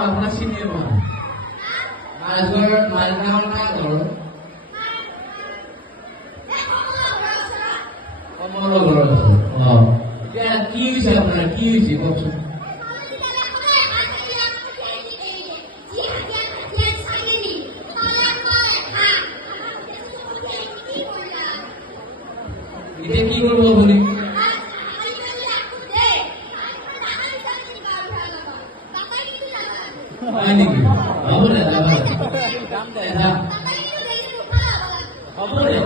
আপোনাৰ চিনিয়ে পোৱা মাইগাঁৱৰ কাৰ ঘৰ কমলৰ ঘৰত আছে এতিয়া কি হৈছে আপোনাৰ কি হৈছে কওকচোন এতিয়া কি কৰিব আপুনি হয় নেকি হ'ব দে হ'ব দে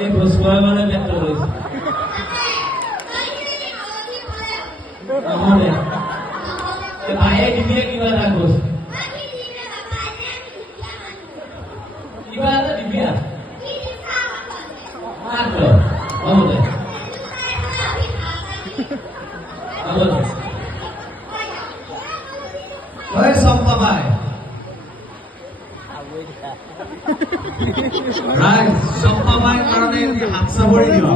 এই বসুৱা মানে বেটৰ হৈছে ভাইয়ে দিবিয়ে কিবা এটা কৈছে কিবা এটা দিবিয়া মাত্ৰ হ'ব দে হয় চম্পা বাই ৰাইজ চম্পা বাই কাৰণে হাত চাপৰি দিবা